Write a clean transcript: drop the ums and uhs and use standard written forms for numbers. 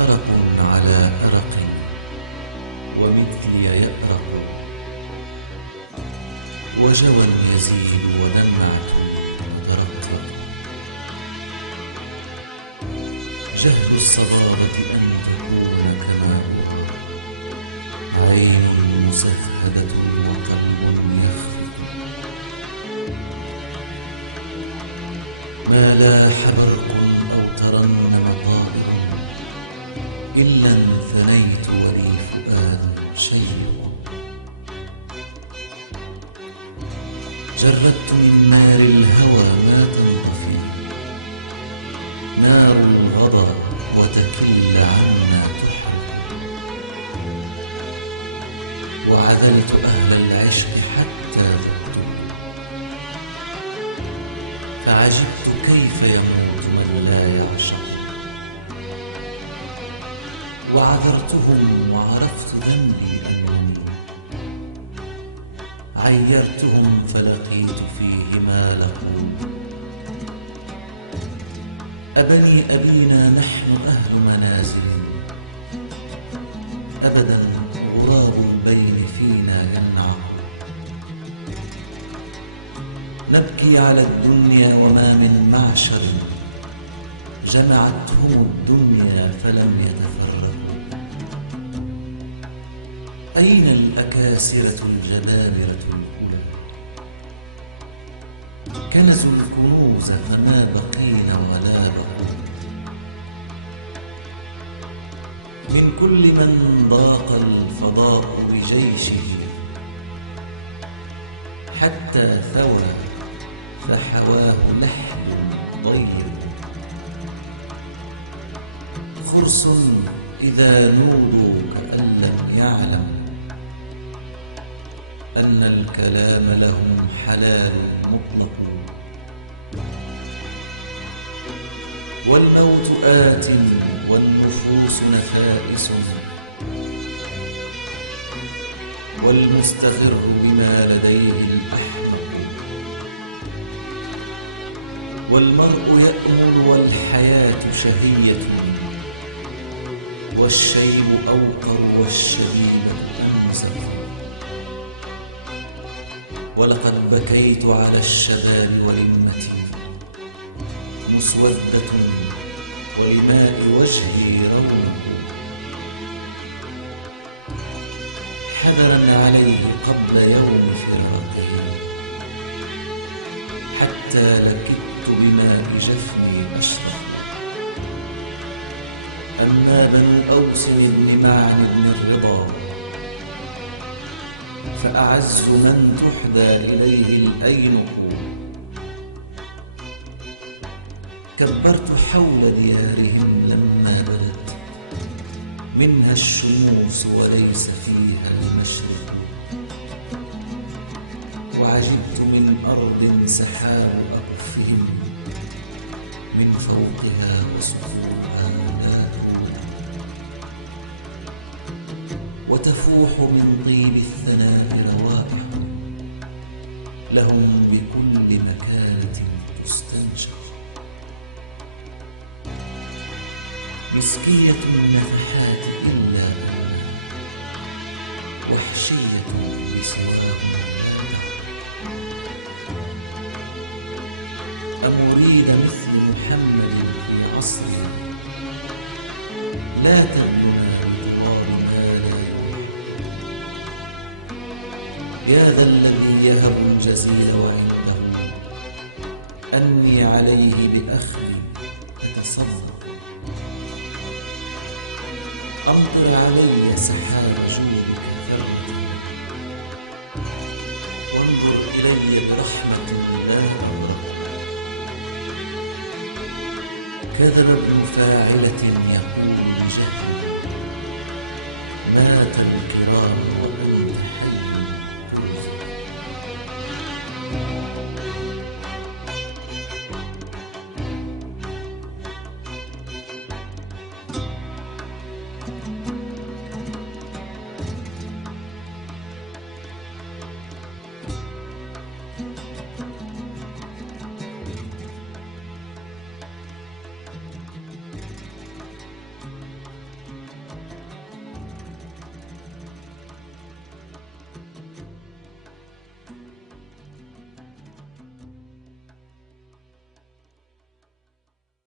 أرق على أرق ومثلي يأرق، وجوى يزيد ودمعة تترقب. جهد الصغارة أن تكون كما هو، عين مسهلة وقلب يخفق. ما لاح برق أو ترنم طائر إلا انثنيت ولي فؤاد شيق. جردت من نار الهوى ما تنطفي، نار الغضب وتكل عما تحب. وعذلت أهل العشق حتى ذقت، فعجبت كيف يموت من لا يعشق. وعذرتهم وعرفت ذنبي أنني عيرتهم، فلقيت فيه ما لقوا. أبني أبينا نحن أهل منازل، أبدا غراب البين فينا ينعق. نبكي على الدنيا وما من معشر جمعتهم الدنيا فلم يتفرقوا. أين الأكاسرة الجبابرة الأولى؟ كنزوا الكنوز فما بقينا ولا بقوا. من كل من ضاق الفضاء بجيشه، حتى ثوى فحواه لحد ضيق. خرس إذا نودوا كأن لم يعلم أن الكلام لهم حلال مطلق. والموت آت والنفوس نفائس، والمستغر بما لديه الأحمق. والمرء يأمل والحياة شهية، والشيب أوقر والشبيبة أنزف. ولقد بكيت على الشباب ولمتي مسودة، ولماء وجهي رونق. حذرا عليه قبل يوم فراقه، حتى لكدت بماء جفني أشرق. أما بنو أوس بن معن بن الرضا، فأعز من تحدى إليه الأينق. كبرت حول ديارهم لما بدت منها الشموس وليس فيها المشرق. وعجبت من أرض سحاب أقفهم، من فوقها وسطوها لا تولد. وتفوح من طيب الثناء روائح، لهم بكل مكانة تستنشق. مسكية النفحات إلا أنها وحشية بسواهم لا. أمريد مثل محمد في عصره، لا تبنى بطوال ما لا يروح. يا ذا الذي يهب الجزيل وعنده أني عليه بأخي أتصدق. أمطر علي سحاب جودك ثروة، وانظر إلي برحمة لا أمرق. كذب ابن فاعلة يقول بجهل، مات الكرام